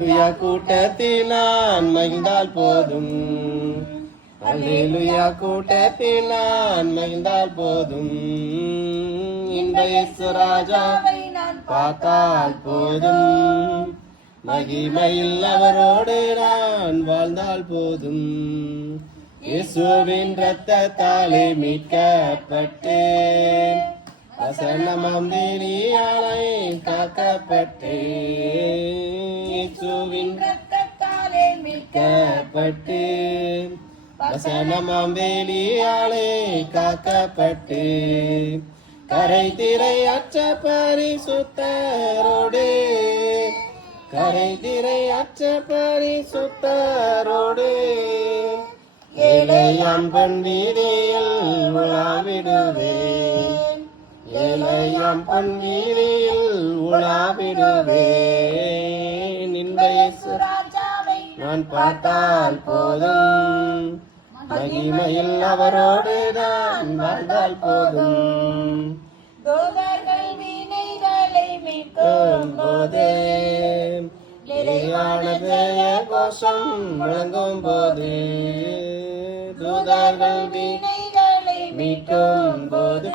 கூட்டத்தில் நான் மகிழ்ந்தால் போதும். அல்லேலூயா கூட்டத்தில் நான் மகிழ்ந்தால் போதும். இன்ப இயேசு ராஜாவை நான் பார்த்தால் போதும். மகிமையில் அவரோடு நான் வாழ்ந்தால் போதும். இயேசுவின் இரத்தத்தாலே மீட்கப்பட்டேன். வசனமாம் நீதியாலே காக்கப்பட்டேன். இயேசுவின் இரத்தத்தாலே மீட்கப்பட்டேன். வசனமாம் வேலியாலே காக்கப்பட்டேன். கரை திரை அற்ற பரிசுத்தரோடு, கரை திரை அற்ற பரிசுத்தரோடு ஏழையாம் பன்வீதியில் உலாவிடுவேன். ஏழையாம் பன்வீதியில் உலாவிடுவேன். இன்ப இயேசு ராஜாவை நான் பார்த்தால் போதும். மகிமையில் அவரோடு நான் வாழ்ந்தால் போதும். தூதர்கள் வீணைகளை மீட்கும் போது, கோஷம் முழங்கும் போது, தூதர்கள் வீணைகளை மீட்கும் போது